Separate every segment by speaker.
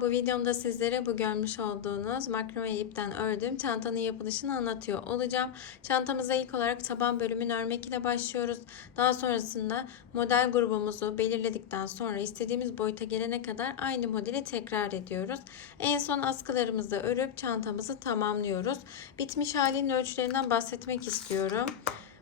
Speaker 1: Bu videomda sizlere bu görmüş olduğunuz makrome ipten ördüğüm çantanın yapılışını anlatıyor olacağım. Çantamıza ilk olarak taban bölümünü örmek ile başlıyoruz. Daha sonrasında model grubumuzu belirledikten sonra istediğimiz boyuta gelene kadar aynı modeli tekrar ediyoruz. En son askılarımızı örüp çantamızı tamamlıyoruz. Bitmiş halinin ölçülerinden bahsetmek istiyorum.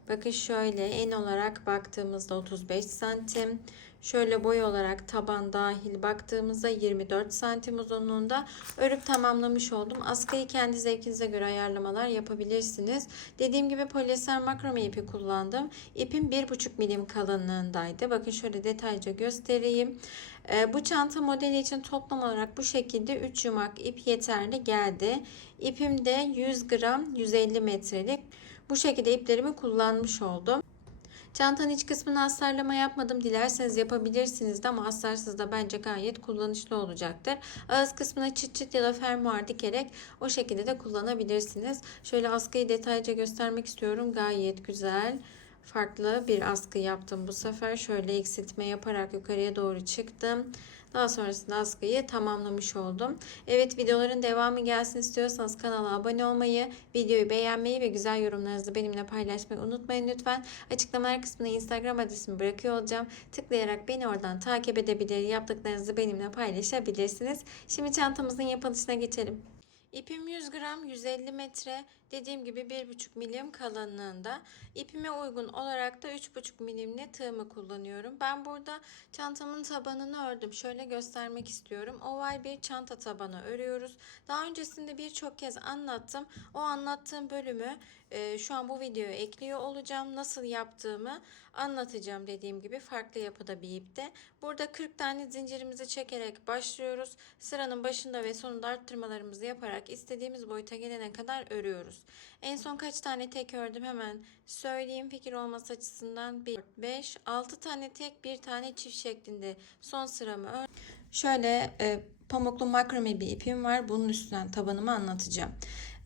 Speaker 1: Bakın şöyle en olarak baktığımızda 35 santim. Şöyle boy olarak taban dahil baktığımızda 24 santim uzunluğunda örüp tamamlamış oldum. Askıyı kendi zevkinize göre ayarlamalar yapabilirsiniz. Dediğim gibi polyester makrome ipi kullandım. İpim 1,5 milim kalınlığındaydı. Bakın şöyle detaylıca göstereyim. Ee, bu çanta modeli için toplam olarak bu şekilde 3 yumak ip yeterli geldi. İpim de 100 gram 150 metrelik. Bu şekilde iplerimi kullanmış oldum. Çantanın iç kısmına astarlama yapmadım. Dilerseniz yapabilirsiniz de ama astarsız da bence gayet kullanışlı olacaktır. Ağız kısmına çıt çıt ya da fermuar dikerek o şekilde de kullanabilirsiniz. Şöyle askıyı detaylıca göstermek istiyorum. Gayet güzel. Farklı bir askı yaptım bu sefer. Şöyle eksiltme yaparak yukarıya doğru çıktım. Daha sonrasında askıyı tamamlamış oldum. Evet videoların devamı gelsin istiyorsanız kanala abone olmayı, videoyu beğenmeyi ve güzel yorumlarınızı benimle paylaşmayı unutmayın lütfen. Açıklamalar kısmına Instagram adresimi bırakıyor olacağım. Tıklayarak beni oradan takip edebilir, yaptıklarınızı benimle paylaşabilirsiniz. Şimdi çantamızın yapılışına geçelim. İpim 100 gram 150 metre dediğim gibi 1,5 milim kalınlığında. İpime uygun olarak da 3,5 milimli tığımı kullanıyorum. Ben burada çantamın tabanını ördüm. Şöyle göstermek istiyorum. Oval bir çanta tabanı örüyoruz. Daha öncesinde birçok kez anlattım. O anlattığım bölümü e, şu an bu videoya ekliyor olacağım. Nasıl yaptığımı anlatacağım dediğim gibi farklı yapıda bir ipte. Burada 40 tane zincirimizi çekerek başlıyoruz. Sıranın başında ve sonunda arttırmalarımızı yaparak istediğimiz boyuta gelene kadar örüyoruz. En son kaç tane tek ördüm hemen söyleyeyim fikir olması açısından 1, 5, 6 tane tek bir tane çift şeklinde son sıramı ördüm. Şöyle e, pamuklu makrame bir ipim var. Bunun üstünden tabanımı anlatacağım.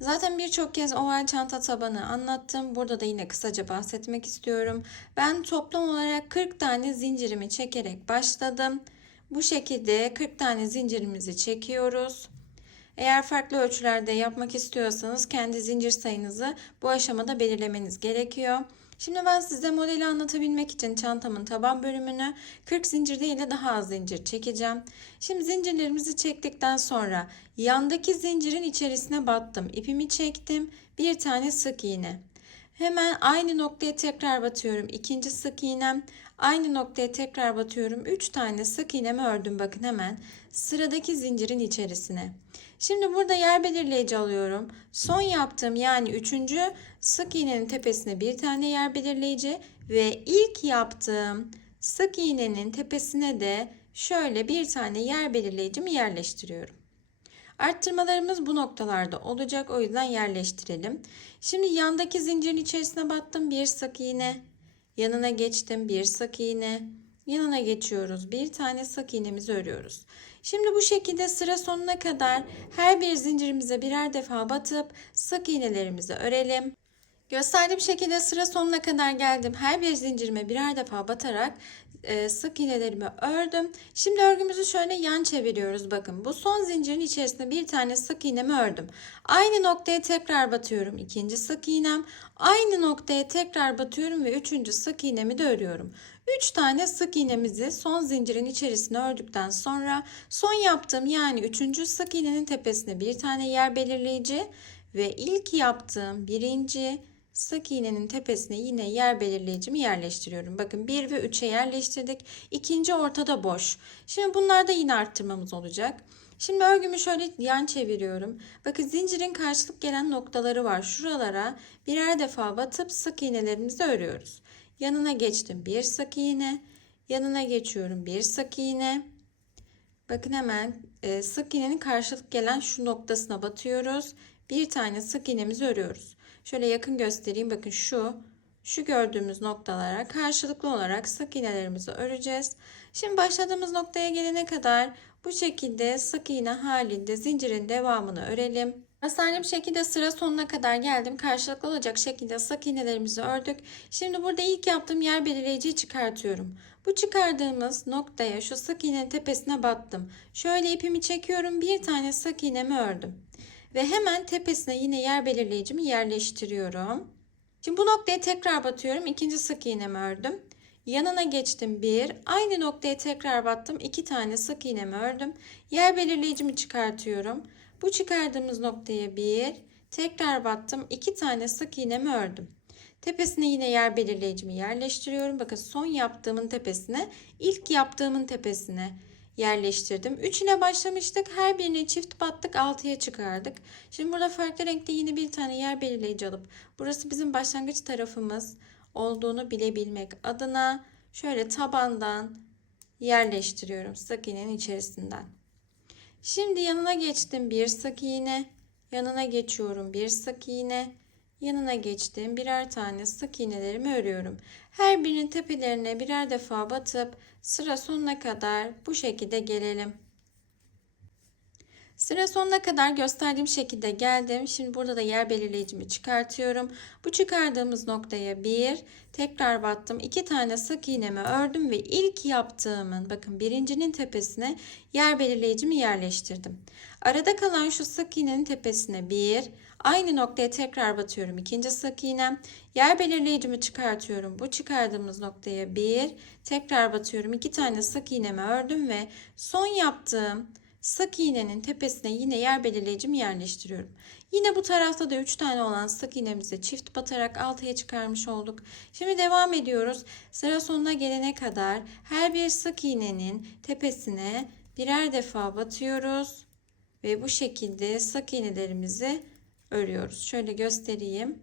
Speaker 1: Zaten birçok kez oval çanta tabanı anlattım. Burada da yine kısaca bahsetmek istiyorum. Ben toplam olarak 40 tane zincirimi çekerek başladım. Bu şekilde 40 tane zincirimizi çekiyoruz. Eğer farklı ölçülerde yapmak istiyorsanız kendi zincir sayınızı bu aşamada belirlemeniz gerekiyor. Şimdi ben size modeli anlatabilmek için çantamın taban bölümünü 40 zincir değil de daha az zincir çekeceğim. Şimdi zincirlerimizi çektikten sonra yandaki zincirin içerisine battım. İpimi çektim. Bir tane sık iğne. Hemen aynı noktaya tekrar batıyorum. İkinci sık iğnem. Aynı noktaya tekrar batıyorum. 3 tane sık iğnemi ördüm bakın hemen sıradaki zincirin içerisine. Şimdi burada yer belirleyici alıyorum. Son yaptığım yani üçüncü sık iğnenin tepesine bir tane yer belirleyici ve ilk yaptığım sık iğnenin tepesine de şöyle bir tane yer belirleyicimi yerleştiriyorum. Arttırmalarımız bu noktalarda olacak. O yüzden yerleştirelim. Şimdi yandaki zincirin içerisine battım. Bir sık iğne. Yanına geçtim. Bir sık iğne. Yanına geçiyoruz. Bir tane sık iğnemizi örüyoruz. Şimdi bu şekilde sıra sonuna kadar her bir zincirimize birer defa batıp sık iğnelerimizi örelim. Gösterdiğim şekilde sıra sonuna kadar geldim. Her bir zincirime birer defa batarak e, sık iğnelerimi ördüm. Şimdi örgümüzü şöyle yan çeviriyoruz. Bakın bu son zincirin içerisinde bir tane sık iğnemi ördüm. Aynı noktaya tekrar batıyorum. İkinci sık iğnem. Aynı noktaya tekrar batıyorum ve üçüncü sık iğnemi de örüyorum. 3 tane sık iğnemizi son zincirin içerisine ördükten sonra son yaptığım yani 3. sık iğnenin tepesine bir tane yer belirleyici ve ilk yaptığım birinci sık iğnenin tepesine yine yer belirleyicimi yerleştiriyorum. Bakın 1 ve 3'e yerleştirdik. İkinci ortada boş. Şimdi bunlarda yine arttırmamız olacak. Şimdi örgümü şöyle yan çeviriyorum. Bakın zincirin karşılık gelen noktaları var. Şuralara birer defa batıp sık iğnelerimizi örüyoruz. Yanına geçtim bir sık iğne. Yanına geçiyorum bir sık iğne. Bakın hemen e, sık iğnenin karşılık gelen şu noktasına batıyoruz. Bir tane sık iğnemizi örüyoruz. Şöyle yakın göstereyim. Bakın şu şu gördüğümüz noktalara karşılıklı olarak sık iğnelerimizi öreceğiz. Şimdi başladığımız noktaya gelene kadar bu şekilde sık iğne halinde zincirin devamını örelim. Gösterdiğim şekilde sıra sonuna kadar geldim. Karşılıklı olacak şekilde sık iğnelerimizi ördük. Şimdi burada ilk yaptığım yer belirleyiciyi çıkartıyorum. Bu çıkardığımız noktaya şu sık iğnenin tepesine battım. Şöyle ipimi çekiyorum. Bir tane sık iğnemi ördüm. Ve hemen tepesine yine yer belirleyicimi yerleştiriyorum. Şimdi bu noktaya tekrar batıyorum. İkinci sık iğnemi ördüm. Yanına geçtim bir. Aynı noktaya tekrar battım. iki tane sık iğnemi ördüm. Yer belirleyicimi çıkartıyorum. Bu çıkardığımız noktaya bir. Tekrar battım. iki tane sık iğnemi ördüm. Tepesine yine yer belirleyicimi yerleştiriyorum. Bakın son yaptığımın tepesine, ilk yaptığımın tepesine yerleştirdim. 3 ile başlamıştık. Her birine çift battık. 6'ya çıkardık. Şimdi burada farklı renkte yine bir tane yer belirleyici alıp burası bizim başlangıç tarafımız olduğunu bilebilmek adına şöyle tabandan yerleştiriyorum sık iğnenin içerisinden. Şimdi yanına geçtim bir sık iğne, yanına geçiyorum bir sık iğne, yanına geçtim birer tane sık iğnelerimi örüyorum. Her birinin tepelerine birer defa batıp sıra sonuna kadar bu şekilde gelelim. Sıra sonuna kadar gösterdiğim şekilde geldim. Şimdi burada da yer belirleyicimi çıkartıyorum. Bu çıkardığımız noktaya bir, tekrar battım. iki tane sık iğnemi ördüm ve ilk yaptığımın bakın birincinin tepesine yer belirleyicimi yerleştirdim. Arada kalan şu sık iğnenin tepesine bir, aynı noktaya tekrar batıyorum. ikinci sık iğnem. Yer belirleyicimi çıkartıyorum. Bu çıkardığımız noktaya bir, tekrar batıyorum. iki tane sık iğnemi ördüm ve son yaptığım sık iğnenin tepesine yine yer belirleyicimi yerleştiriyorum. Yine bu tarafta da 3 tane olan sık iğnemizi çift batarak altıya çıkarmış olduk. Şimdi devam ediyoruz. Sıra sonuna gelene kadar her bir sık iğnenin tepesine birer defa batıyoruz ve bu şekilde sık iğnelerimizi örüyoruz. Şöyle göstereyim.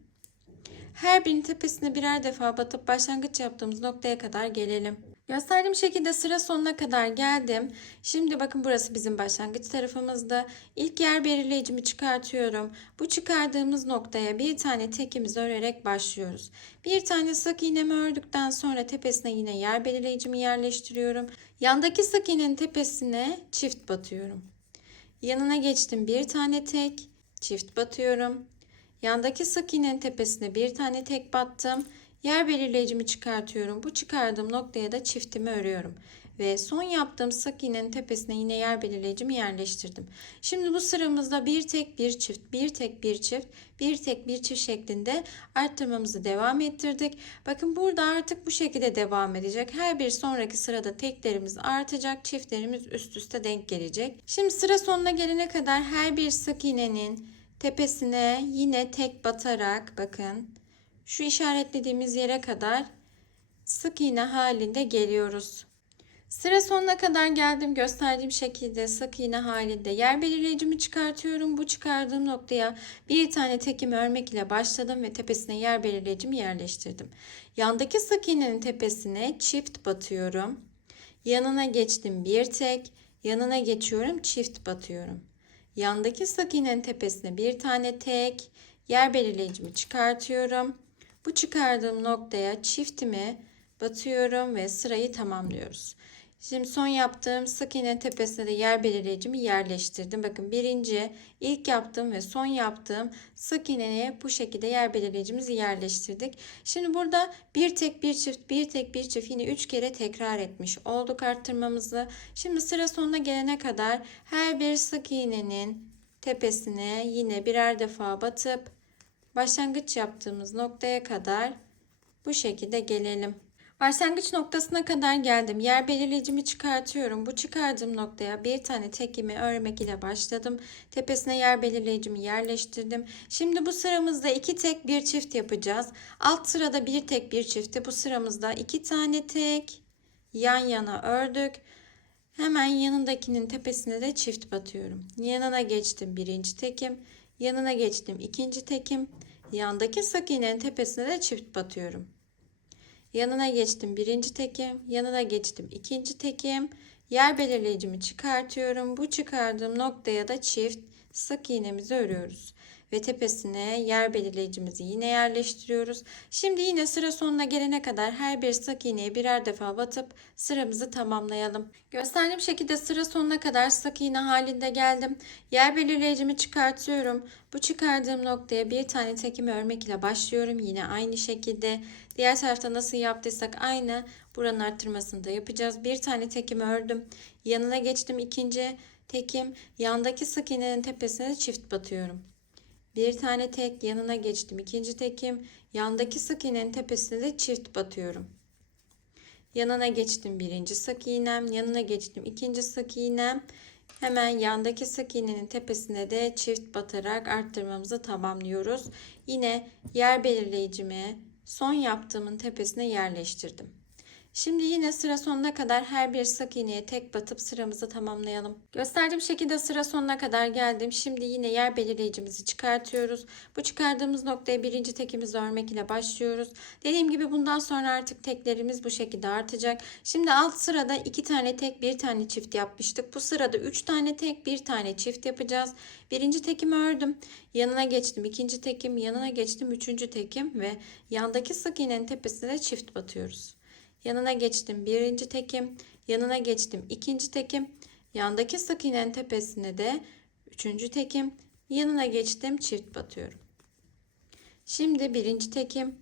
Speaker 1: Her birinin tepesine birer defa batıp başlangıç yaptığımız noktaya kadar gelelim. Gösterdiğim şekilde sıra sonuna kadar geldim. Şimdi bakın burası bizim başlangıç tarafımızda. İlk yer belirleyicimi çıkartıyorum. Bu çıkardığımız noktaya bir tane tekimizi örerek başlıyoruz. Bir tane sık iğnemi ördükten sonra tepesine yine yer belirleyicimi yerleştiriyorum. Yandaki sık iğnenin tepesine çift batıyorum. Yanına geçtim bir tane tek, çift batıyorum. Yandaki sık iğnenin tepesine bir tane tek battım. Yer belirleyicimi çıkartıyorum. Bu çıkardığım noktaya da çiftimi örüyorum. Ve son yaptığım sık iğnenin tepesine yine yer belirleyicimi yerleştirdim. Şimdi bu sıramızda bir tek bir çift, bir tek bir çift, bir tek bir çift şeklinde arttırmamızı devam ettirdik. Bakın burada artık bu şekilde devam edecek. Her bir sonraki sırada teklerimiz artacak, çiftlerimiz üst üste denk gelecek. Şimdi sıra sonuna gelene kadar her bir sık iğnenin tepesine yine tek batarak bakın şu işaretlediğimiz yere kadar sık iğne halinde geliyoruz. Sıra sonuna kadar geldim. Gösterdiğim şekilde sık iğne halinde yer belirleyicimi çıkartıyorum. Bu çıkardığım noktaya bir tane tekimi örmek ile başladım ve tepesine yer belirleyicimi yerleştirdim. Yandaki sık iğnenin tepesine çift batıyorum. Yanına geçtim bir tek. Yanına geçiyorum çift batıyorum. Yandaki sık iğnenin tepesine bir tane tek. Yer belirleyicimi çıkartıyorum. Bu çıkardığım noktaya çiftimi batıyorum ve sırayı tamamlıyoruz. Şimdi son yaptığım sık iğne tepesine de yer belirleyicimi yerleştirdim. Bakın birinci, ilk yaptığım ve son yaptığım sık iğneye bu şekilde yer belirleyicimizi yerleştirdik. Şimdi burada bir tek bir çift, bir tek bir çift yine üç kere tekrar etmiş olduk arttırmamızı. Şimdi sıra sonuna gelene kadar her bir sık iğnenin tepesine yine birer defa batıp başlangıç yaptığımız noktaya kadar bu şekilde gelelim. Başlangıç noktasına kadar geldim. Yer belirleyicimi çıkartıyorum. Bu çıkardığım noktaya bir tane tekimi örmek ile başladım. Tepesine yer belirleyicimi yerleştirdim. Şimdi bu sıramızda iki tek bir çift yapacağız. Alt sırada bir tek bir çifti. Bu sıramızda iki tane tek yan yana ördük. Hemen yanındakinin tepesine de çift batıyorum. Yanına geçtim birinci tekim. Yanına geçtim ikinci tekim. Yandaki sık iğnenin tepesine de çift batıyorum. Yanına geçtim birinci tekim. Yanına geçtim ikinci tekim. Yer belirleyicimi çıkartıyorum. Bu çıkardığım noktaya da çift sık iğnemizi örüyoruz. Ve tepesine yer belirleyicimizi yine yerleştiriyoruz. Şimdi yine sıra sonuna gelene kadar her bir sık iğneye birer defa batıp sıramızı tamamlayalım. Gösterdiğim şekilde sıra sonuna kadar sık iğne halinde geldim. Yer belirleyicimi çıkartıyorum. Bu çıkardığım noktaya bir tane tekimi örmek ile başlıyorum. Yine aynı şekilde diğer tarafta nasıl yaptıysak aynı buranın arttırmasını da yapacağız. Bir tane tekimi ördüm. Yanına geçtim ikinci tekim. Yandaki sık iğnenin tepesine çift batıyorum. Bir tane tek yanına geçtim. ikinci tekim. Yandaki sık iğnenin tepesine de çift batıyorum. Yanına geçtim birinci sık iğnem. Yanına geçtim ikinci sık iğnem. Hemen yandaki sık iğnenin tepesine de çift batarak arttırmamızı tamamlıyoruz. Yine yer belirleyicimi son yaptığımın tepesine yerleştirdim. Şimdi yine sıra sonuna kadar her bir sık iğneye tek batıp sıramızı tamamlayalım. Gösterdiğim şekilde sıra sonuna kadar geldim. Şimdi yine yer belirleyicimizi çıkartıyoruz. Bu çıkardığımız noktaya birinci tekimizi örmek ile başlıyoruz. Dediğim gibi bundan sonra artık teklerimiz bu şekilde artacak. Şimdi alt sırada iki tane tek bir tane çift yapmıştık. Bu sırada üç tane tek bir tane çift yapacağız. Birinci tekimi ördüm. Yanına geçtim. ikinci tekim yanına geçtim. Üçüncü tekim ve yandaki sık iğnenin tepesine çift batıyoruz. Yanına geçtim birinci tekim. Yanına geçtim ikinci tekim. Yandaki sık iğnenin tepesine de üçüncü tekim. Yanına geçtim çift batıyorum. Şimdi birinci tekim,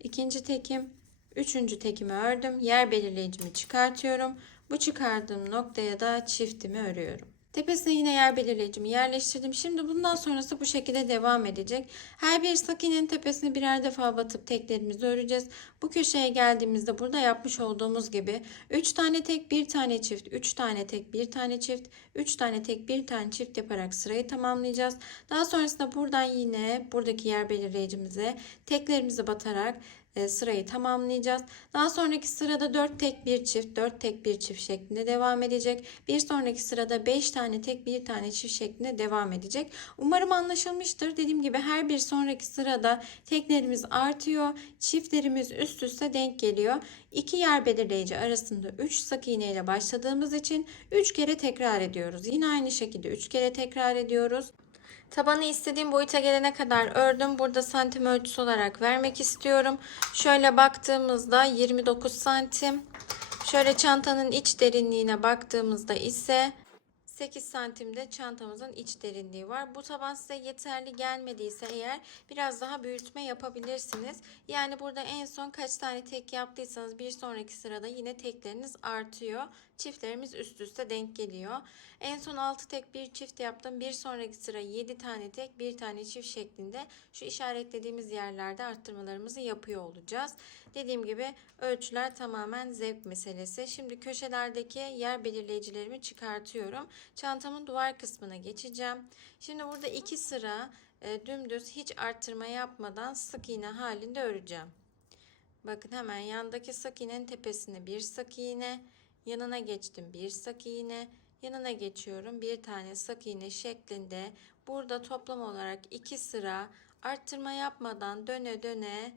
Speaker 1: ikinci tekim, üçüncü tekimi ördüm. Yer belirleyicimi çıkartıyorum. Bu çıkardığım noktaya da çiftimi örüyorum. Tepesine yine yer belirleyicimi yerleştirdim. Şimdi bundan sonrası bu şekilde devam edecek. Her bir sık iğnenin tepesine birer defa batıp teklerimizi öreceğiz. Bu köşeye geldiğimizde burada yapmış olduğumuz gibi 3 tane tek, 1 tane çift, 3 tane tek, 1 tane çift, 3 tane tek, 1 tane çift yaparak sırayı tamamlayacağız. Daha sonrasında buradan yine buradaki yer belirleyicimize teklerimizi batarak sırayı tamamlayacağız. Daha sonraki sırada 4 tek bir çift 4 tek bir çift şeklinde devam edecek. Bir sonraki sırada 5 tane tek bir tane çift şeklinde devam edecek. Umarım anlaşılmıştır. Dediğim gibi her bir sonraki sırada teklerimiz artıyor. Çiftlerimiz üst üste denk geliyor. İki yer belirleyici arasında 3 sık iğne ile başladığımız için 3 kere tekrar ediyoruz. Yine aynı şekilde 3 kere tekrar ediyoruz. Tabanı istediğim boyuta gelene kadar ördüm. Burada santim ölçüsü olarak vermek istiyorum. Şöyle baktığımızda 29 santim. Şöyle çantanın iç derinliğine baktığımızda ise 8 santimde çantamızın iç derinliği var. Bu taban size yeterli gelmediyse eğer biraz daha büyütme yapabilirsiniz. Yani burada en son kaç tane tek yaptıysanız bir sonraki sırada yine tekleriniz artıyor. Çiftlerimiz üst üste denk geliyor. En son 6 tek bir çift yaptım. Bir sonraki sıra 7 tane tek bir tane çift şeklinde şu işaretlediğimiz yerlerde arttırmalarımızı yapıyor olacağız. Dediğim gibi ölçüler tamamen zevk meselesi. Şimdi köşelerdeki yer belirleyicilerimi çıkartıyorum. Çantamın duvar kısmına geçeceğim. Şimdi burada iki sıra e, dümdüz hiç arttırma yapmadan sık iğne halinde öreceğim. Bakın hemen yandaki sık iğnenin tepesine bir sık iğne, yanına geçtim bir sık iğne, yanına geçiyorum bir tane sık iğne şeklinde. Burada toplam olarak iki sıra arttırma yapmadan döne döne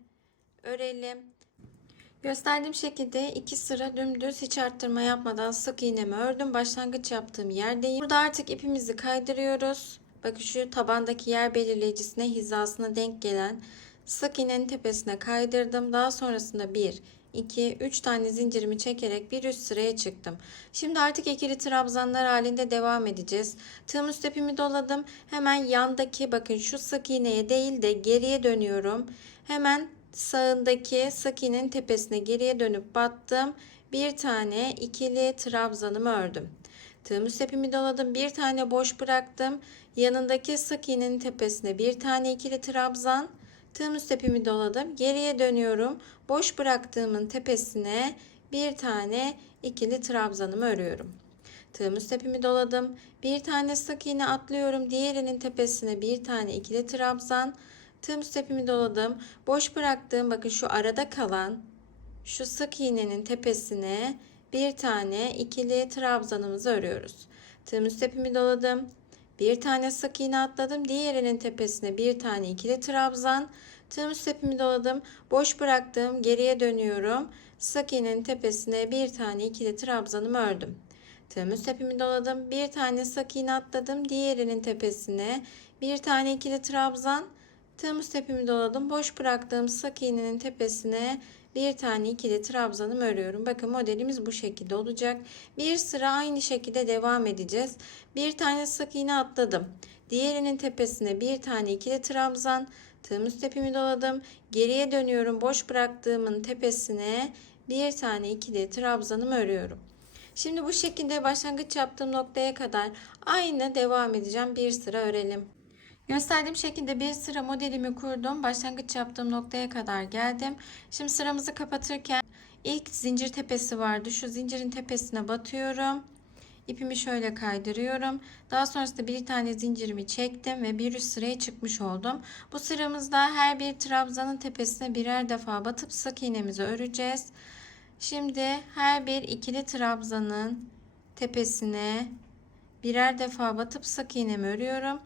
Speaker 1: örelim. Gösterdiğim şekilde iki sıra dümdüz hiç arttırma yapmadan sık iğnemi ördüm. Başlangıç yaptığım yerdeyim. Burada artık ipimizi kaydırıyoruz. Bakın şu tabandaki yer belirleyicisine hizasına denk gelen sık iğnenin tepesine kaydırdım. Daha sonrasında 1, 2, 3 tane zincirimi çekerek bir üst sıraya çıktım. Şimdi artık ikili trabzanlar halinde devam edeceğiz. Tığım üst ipimi doladım. Hemen yandaki bakın şu sık iğneye değil de geriye dönüyorum. Hemen sağındaki sık iğnenin tepesine geriye dönüp battım. Bir tane ikili trabzanımı ördüm. Tığım üst ipimi doladım. Bir tane boş bıraktım. Yanındaki sık iğnenin tepesine bir tane ikili trabzan. Tığım üst ipimi doladım. Geriye dönüyorum. Boş bıraktığımın tepesine bir tane ikili trabzanımı örüyorum. Tığım üst ipimi doladım. Bir tane sık iğne atlıyorum. Diğerinin tepesine bir tane ikili trabzan. Tığım üst ipimi doladım. Boş bıraktığım bakın şu arada kalan şu sık iğnenin tepesine bir tane ikili trabzanımızı örüyoruz. Tığım üst ipimi doladım. Bir tane sık iğne atladım. Diğerinin tepesine bir tane ikili trabzan. Tığım üst ipimi doladım. Boş bıraktım. Geriye dönüyorum. Sık iğnenin tepesine bir tane ikili trabzanımı ördüm. Tığım üst ipimi doladım. Bir tane sık iğne atladım. Diğerinin tepesine Bir tane ikili trabzan. Tığım üst ipimi doladım. Boş bıraktığım sık iğnenin tepesine bir tane ikili trabzanımı örüyorum. Bakın modelimiz bu şekilde olacak. Bir sıra aynı şekilde devam edeceğiz. Bir tane sık iğne atladım. Diğerinin tepesine bir tane ikili trabzan. Tığım üst ipimi doladım. Geriye dönüyorum. Boş bıraktığımın tepesine bir tane ikili trabzanımı örüyorum. Şimdi bu şekilde başlangıç yaptığım noktaya kadar aynı devam edeceğim. Bir sıra örelim. Gösterdiğim şekilde bir sıra modelimi kurdum. Başlangıç yaptığım noktaya kadar geldim. Şimdi sıramızı kapatırken ilk zincir tepesi vardı. Şu zincirin tepesine batıyorum. İpimi şöyle kaydırıyorum. Daha sonrasında bir tane zincirimi çektim ve bir üst sıraya çıkmış oldum. Bu sıramızda her bir trabzanın tepesine birer defa batıp sık iğnemizi öreceğiz. Şimdi her bir ikili trabzanın tepesine birer defa batıp sık iğnemi örüyorum.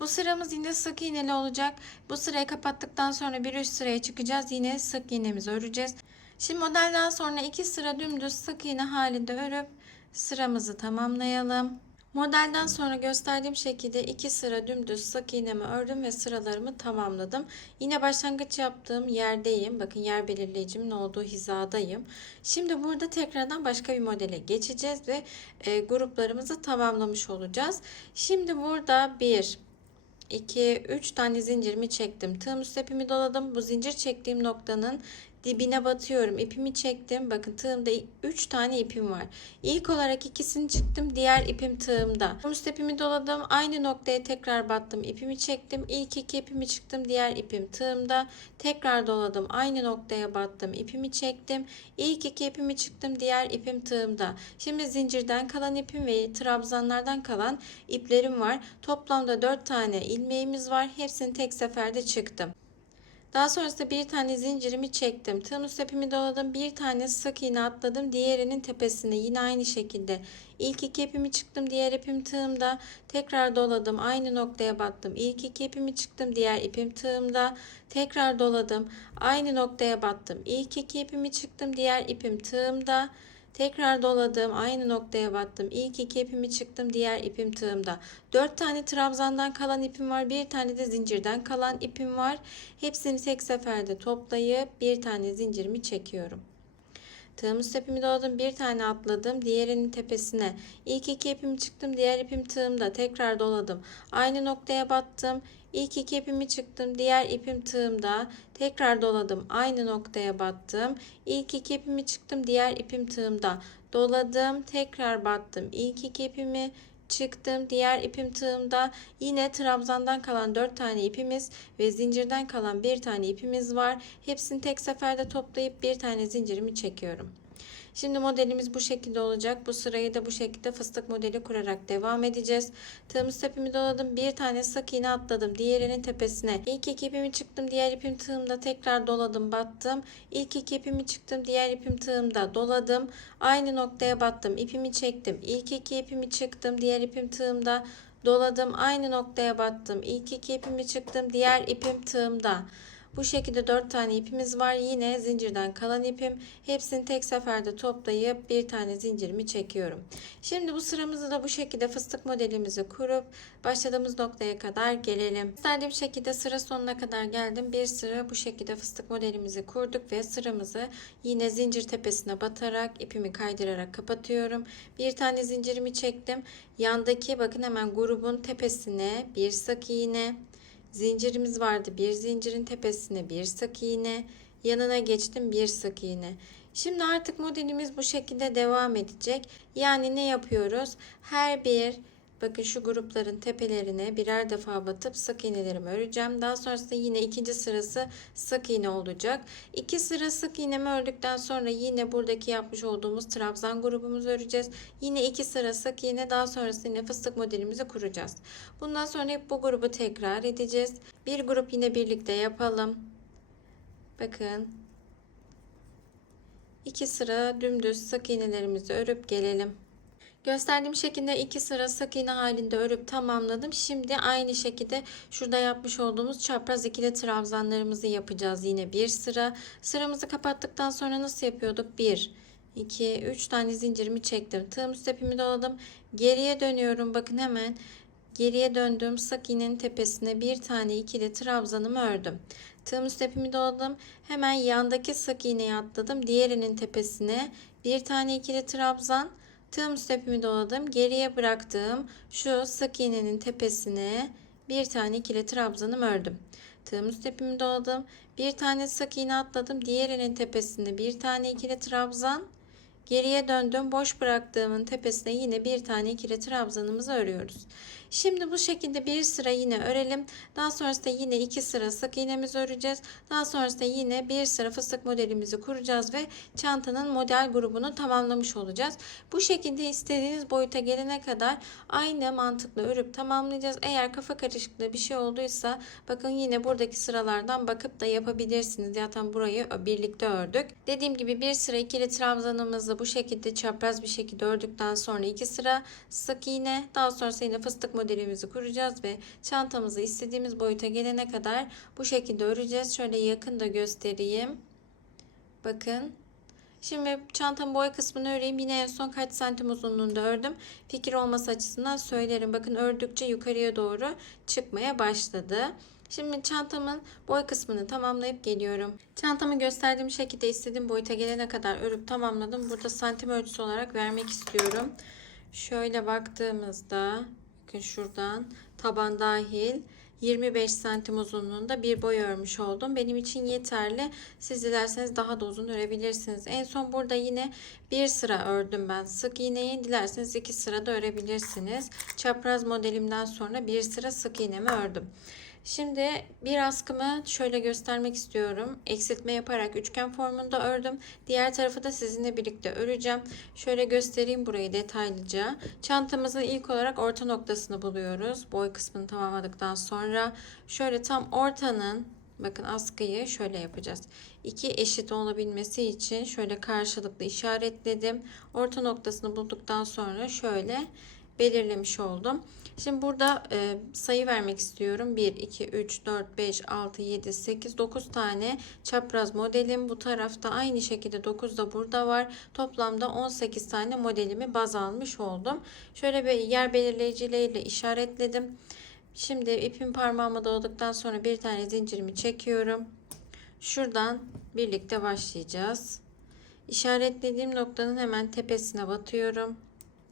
Speaker 1: Bu sıramız yine sık iğneli olacak. Bu sırayı kapattıktan sonra bir üst sıraya çıkacağız. Yine sık iğnemizi öreceğiz. Şimdi modelden sonra iki sıra dümdüz sık iğne halinde örüp sıramızı tamamlayalım. Modelden sonra gösterdiğim şekilde iki sıra dümdüz sık iğnemi ördüm ve sıralarımı tamamladım. Yine başlangıç yaptığım yerdeyim. Bakın yer belirleyicimin olduğu hizadayım. Şimdi burada tekrardan başka bir modele geçeceğiz ve e, gruplarımızı tamamlamış olacağız. Şimdi burada bir 2 3 tane zincirimi çektim. Tığım üst ipimi doladım. Bu zincir çektiğim noktanın dibine batıyorum. İpimi çektim. Bakın tığımda 3 tane ipim var. İlk olarak ikisini çıktım. Diğer ipim tığımda. Tığım üst ipimi doladım. Aynı noktaya tekrar battım. İpimi çektim. İlk iki ipimi çıktım. Diğer ipim tığımda. Tekrar doladım. Aynı noktaya battım. İpimi çektim. İlk iki ipimi çıktım. Diğer ipim tığımda. Şimdi zincirden kalan ipim ve trabzanlardan kalan iplerim var. Toplamda 4 tane ilmeğimiz var. Hepsini tek seferde çıktım. Daha sonrasında bir tane zincirimi çektim. Tığım üst ipimi doladım. Bir tane sık iğne atladım. Diğerinin tepesine yine aynı şekilde. İlk iki ipimi çıktım. Diğer ipim tığımda. Tekrar doladım. Aynı noktaya battım. İlk iki ipimi çıktım. Diğer ipim tığımda. Tekrar doladım. Aynı noktaya battım. İlk iki ipimi çıktım. Diğer ipim tığımda. Tekrar doladım. Aynı noktaya battım. İlk iki ipimi çıktım. Diğer ipim tığımda. 4 tane trabzandan kalan ipim var. Bir tane de zincirden kalan ipim var. Hepsini tek seferde toplayıp bir tane zincirimi çekiyorum. Tığım üst ipimi doladım. Bir tane atladım. Diğerinin tepesine. İlk iki ipimi çıktım. Diğer ipim tığımda. Tekrar doladım. Aynı noktaya battım. İlk iki ipimi çıktım. Diğer ipim tığımda. Tekrar doladım. Aynı noktaya battım. İlk iki ipimi çıktım. Diğer ipim tığımda. Doladım. Tekrar battım. İlk iki ipimi çıktım. Diğer ipim tığımda. Yine trabzandan kalan 4 tane ipimiz ve zincirden kalan bir tane ipimiz var. Hepsini tek seferde toplayıp bir tane zincirimi çekiyorum. Şimdi modelimiz bu şekilde olacak. Bu sırayı da bu şekilde fıstık modeli kurarak devam edeceğiz. Tığım üst ipimi doladım. Bir tane sık iğne atladım. Diğerinin tepesine. İlk iki ipimi çıktım. Diğer ipim tığımda tekrar doladım. Battım. İlk iki ipimi çıktım. Diğer ipim tığımda doladım. Aynı noktaya battım. İpimi çektim. İlk iki ipimi çıktım. Diğer ipim tığımda doladım. Aynı noktaya battım. İlk iki ipimi çıktım. Diğer ipim tığımda. Bu şekilde 4 tane ipimiz var. Yine zincirden kalan ipim. Hepsini tek seferde toplayıp bir tane zincirimi çekiyorum. Şimdi bu sıramızı da bu şekilde fıstık modelimizi kurup başladığımız noktaya kadar gelelim. İstediğim şekilde sıra sonuna kadar geldim. Bir sıra bu şekilde fıstık modelimizi kurduk ve sıramızı yine zincir tepesine batarak ipimi kaydırarak kapatıyorum. Bir tane zincirimi çektim. Yandaki bakın hemen grubun tepesine bir sık iğne zincirimiz vardı. Bir zincirin tepesine bir sık iğne, yanına geçtim bir sık iğne. Şimdi artık modelimiz bu şekilde devam edecek. Yani ne yapıyoruz? Her bir bakın şu grupların tepelerine birer defa batıp sık iğnelerimi öreceğim. Daha sonrasında yine ikinci sırası sık iğne olacak. İki sıra sık iğnemi ördükten sonra yine buradaki yapmış olduğumuz trabzan grubumuzu öreceğiz. Yine iki sıra sık iğne daha sonrasında yine fıstık modelimizi kuracağız. Bundan sonra hep bu grubu tekrar edeceğiz. Bir grup yine birlikte yapalım. Bakın. iki sıra dümdüz sık iğnelerimizi örüp gelelim. Gösterdiğim şekilde iki sıra sık iğne halinde örüp tamamladım. Şimdi aynı şekilde şurada yapmış olduğumuz çapraz ikili trabzanlarımızı yapacağız. Yine bir sıra. Sıramızı kapattıktan sonra nasıl yapıyorduk? 1, 2, 3 tane zincirimi çektim. Tığım üst ipimi doladım. Geriye dönüyorum. Bakın hemen Geriye döndüm. Sık iğnenin tepesine bir tane ikili trabzanımı ördüm. Tığım üst ipimi doladım. Hemen yandaki sık iğneyi atladım. Diğerinin tepesine bir tane ikili trabzan. Tığım üst ipimi doladım. Geriye bıraktığım şu sık iğnenin tepesine bir tane ikili trabzanım ördüm. Tığım üst ipimi doladım. Bir tane sık iğne atladım. Diğerinin tepesinde bir tane ikili trabzan. Geriye döndüm. Boş bıraktığımın tepesine yine bir tane ikili trabzanımızı örüyoruz. Şimdi bu şekilde bir sıra yine örelim. Daha sonrasında yine iki sıra sık iğnemizi öreceğiz. Daha sonrasında yine bir sıra fıstık modelimizi kuracağız ve çantanın model grubunu tamamlamış olacağız. Bu şekilde istediğiniz boyuta gelene kadar aynı mantıkla örüp tamamlayacağız. Eğer kafa karışıklığı bir şey olduysa bakın yine buradaki sıralardan bakıp da yapabilirsiniz. Zaten burayı birlikte ördük. Dediğim gibi bir sıra ikili trabzanımızı bu şekilde çapraz bir şekilde ördükten sonra iki sıra sık iğne daha sonrasında yine fıstık modelimizi kuracağız ve çantamızı istediğimiz boyuta gelene kadar bu şekilde öreceğiz. Şöyle yakın da göstereyim. Bakın. Şimdi çantamın boy kısmını öreyim. Yine en son kaç santim uzunluğunda ördüm. Fikir olması açısından söylerim. Bakın ördükçe yukarıya doğru çıkmaya başladı. Şimdi çantamın boy kısmını tamamlayıp geliyorum. Çantamı gösterdiğim şekilde istediğim boyuta gelene kadar örüp tamamladım. Burada santim ölçüsü olarak vermek istiyorum. Şöyle baktığımızda bakın şuradan taban dahil 25 santim uzunluğunda bir boy örmüş oldum. Benim için yeterli. Siz dilerseniz daha da uzun örebilirsiniz. En son burada yine bir sıra ördüm ben. Sık iğneyi dilerseniz iki sıra da örebilirsiniz. Çapraz modelimden sonra bir sıra sık iğnemi ördüm. Şimdi bir askımı şöyle göstermek istiyorum. Eksiltme yaparak üçgen formunda ördüm. Diğer tarafı da sizinle birlikte öreceğim. Şöyle göstereyim burayı detaylıca. Çantamızın ilk olarak orta noktasını buluyoruz. Boy kısmını tamamladıktan sonra şöyle tam ortanın bakın askıyı şöyle yapacağız. İki eşit olabilmesi için şöyle karşılıklı işaretledim. Orta noktasını bulduktan sonra şöyle belirlemiş oldum. Şimdi burada e, sayı vermek istiyorum. 1, 2, 3, 4, 5, 6, 7, 8, 9 tane çapraz modelim. Bu tarafta aynı şekilde 9 da burada var. Toplamda 18 tane modelimi baz almış oldum. Şöyle bir yer belirleyicileriyle işaretledim. Şimdi ipim parmağıma doladıktan sonra bir tane zincirimi çekiyorum. Şuradan birlikte başlayacağız. İşaretlediğim noktanın hemen tepesine batıyorum.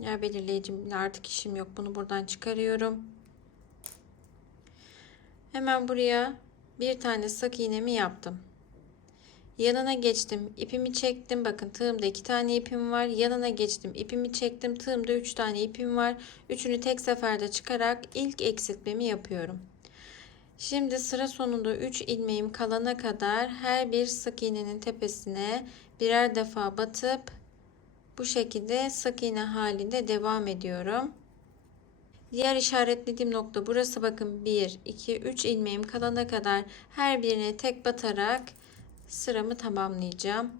Speaker 1: Yer belirleyicimle artık işim yok. Bunu buradan çıkarıyorum. Hemen buraya bir tane sık iğnemi yaptım. Yanına geçtim. ipimi çektim. Bakın tığımda iki tane ipim var. Yanına geçtim. ipimi çektim. Tığımda üç tane ipim var. Üçünü tek seferde çıkarak ilk eksiltmemi yapıyorum. Şimdi sıra sonunda 3 ilmeğim kalana kadar her bir sık iğnenin tepesine birer defa batıp bu şekilde sık iğne halinde devam ediyorum. Diğer işaretlediğim nokta burası bakın 1 2 3 ilmeğim kalana kadar her birine tek batarak sıramı tamamlayacağım.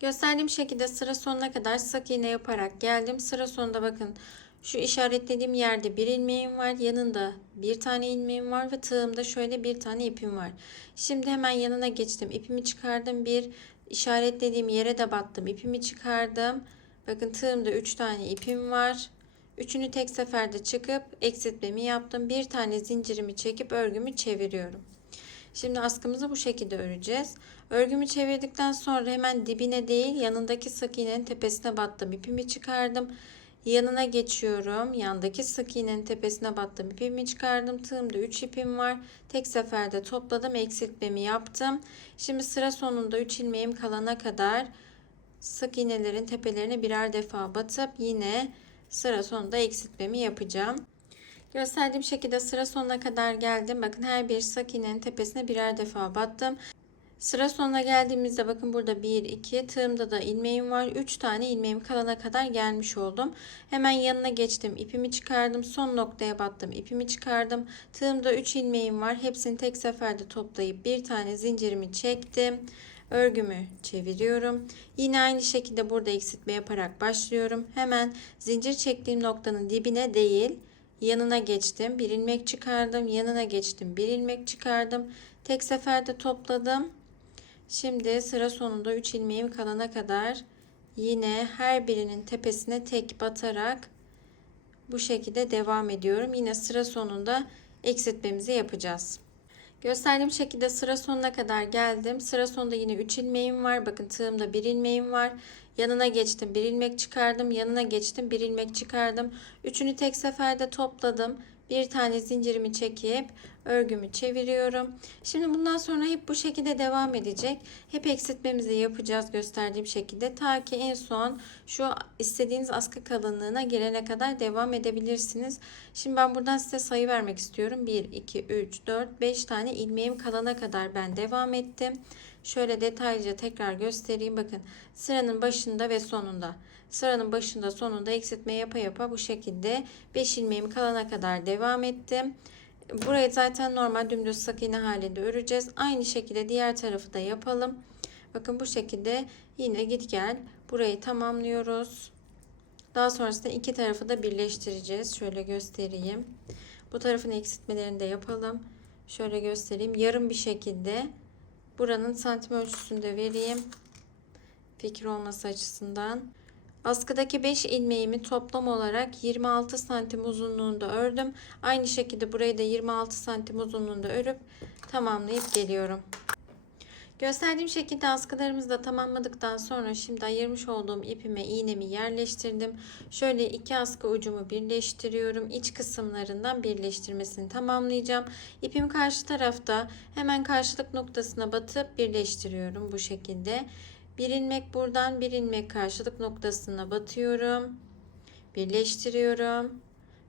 Speaker 1: Gösterdiğim şekilde sıra sonuna kadar sık iğne yaparak geldim. Sıra sonunda bakın şu işaretlediğim yerde bir ilmeğim var. Yanında bir tane ilmeğim var ve tığımda şöyle bir tane ipim var. Şimdi hemen yanına geçtim. İpimi çıkardım. Bir işaretlediğim yere de battım. İpimi çıkardım. Bakın tığımda 3 tane ipim var. Üçünü tek seferde çıkıp eksiltmemi yaptım. Bir tane zincirimi çekip örgümü çeviriyorum. Şimdi askımızı bu şekilde öreceğiz. Örgümü çevirdikten sonra hemen dibine değil yanındaki sık iğnenin tepesine battım. İpimi çıkardım. Yanına geçiyorum. Yandaki sık iğnenin tepesine battım. İpimi çıkardım. Tığımda 3 ipim var. Tek seferde topladım. Eksiltmemi yaptım. Şimdi sıra sonunda 3 ilmeğim kalana kadar sık iğnelerin tepelerine birer defa batıp yine sıra sonunda eksiltmemi yapacağım. Gösterdiğim şekilde sıra sonuna kadar geldim. Bakın her bir sık iğnenin tepesine birer defa battım. Sıra sonuna geldiğimizde bakın burada 1 2 tığımda da ilmeğim var. 3 tane ilmeğim kalana kadar gelmiş oldum. Hemen yanına geçtim. ipimi çıkardım. Son noktaya battım. ipimi çıkardım. Tığımda 3 ilmeğim var. Hepsini tek seferde toplayıp bir tane zincirimi çektim. Örgümü çeviriyorum. Yine aynı şekilde burada eksiltme yaparak başlıyorum. Hemen zincir çektiğim noktanın dibine değil yanına geçtim. Bir ilmek çıkardım. Yanına geçtim. Bir ilmek çıkardım. Tek seferde topladım. Şimdi sıra sonunda 3 ilmeğim kalana kadar yine her birinin tepesine tek batarak bu şekilde devam ediyorum. Yine sıra sonunda eksiltmemizi yapacağız. Gösterdiğim şekilde sıra sonuna kadar geldim. Sıra sonunda yine 3 ilmeğim var. Bakın tığımda 1 ilmeğim var. Yanına geçtim. 1 ilmek çıkardım. Yanına geçtim. 1 ilmek çıkardım. Üçünü tek seferde topladım. Bir tane zincirimi çekip örgümü çeviriyorum. Şimdi bundan sonra hep bu şekilde devam edecek. Hep eksiltmemizi yapacağız gösterdiğim şekilde. Ta ki en son şu istediğiniz askı kalınlığına gelene kadar devam edebilirsiniz. Şimdi ben buradan size sayı vermek istiyorum. 1, 2, 3, 4, 5 tane ilmeğim kalana kadar ben devam ettim. Şöyle detaylıca tekrar göstereyim. Bakın sıranın başında ve sonunda. Sıranın başında sonunda eksiltme yapa yapa bu şekilde 5 ilmeğim kalana kadar devam ettim. Burayı zaten normal dümdüz sık iğne halinde öreceğiz. Aynı şekilde diğer tarafı da yapalım. Bakın bu şekilde yine git gel burayı tamamlıyoruz. Daha sonrasında iki tarafı da birleştireceğiz. Şöyle göstereyim. Bu tarafın eksiltmelerini de yapalım. Şöyle göstereyim. Yarım bir şekilde buranın santim ölçüsünü de vereyim. Fikir olması açısından. Askıdaki 5 ilmeğimi toplam olarak 26 santim uzunluğunda ördüm. Aynı şekilde burayı da 26 santim uzunluğunda örüp tamamlayıp geliyorum. Gösterdiğim şekilde askılarımızı da tamamladıktan sonra şimdi ayırmış olduğum ipime iğnemi yerleştirdim. Şöyle iki askı ucumu birleştiriyorum. İç kısımlarından birleştirmesini tamamlayacağım. İpim karşı tarafta hemen karşılık noktasına batıp birleştiriyorum bu şekilde. Bir ilmek buradan bir ilmek karşılık noktasına batıyorum. Birleştiriyorum.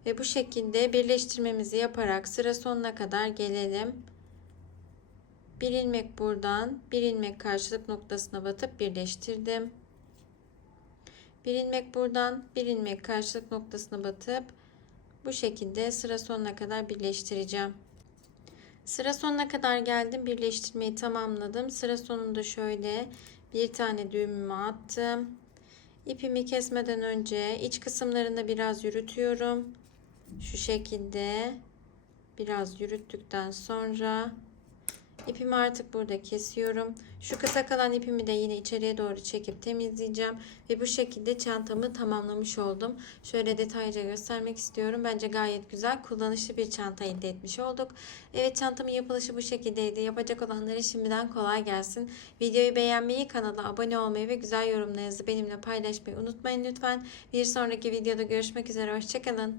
Speaker 1: Ve bu şekilde birleştirmemizi yaparak sıra sonuna kadar gelelim. Bir ilmek buradan bir ilmek karşılık noktasına batıp birleştirdim. Bir ilmek buradan bir ilmek karşılık noktasına batıp bu şekilde sıra sonuna kadar birleştireceğim. Sıra sonuna kadar geldim. Birleştirmeyi tamamladım. Sıra sonunda şöyle bir tane düğümümü attım. İpimi kesmeden önce iç kısımlarında biraz yürütüyorum. Şu şekilde biraz yürüttükten sonra ipimi artık burada kesiyorum. Şu kısa kalan ipimi de yine içeriye doğru çekip temizleyeceğim ve bu şekilde çantamı tamamlamış oldum. Şöyle detaylıca göstermek istiyorum. Bence gayet güzel, kullanışlı bir çanta elde etmiş olduk. Evet çantamın yapılışı bu şekildeydi. Yapacak olanlara şimdiden kolay gelsin. Videoyu beğenmeyi, kanala abone olmayı ve güzel yorumlarınızı benimle paylaşmayı unutmayın lütfen. Bir sonraki videoda görüşmek üzere. Hoşçakalın.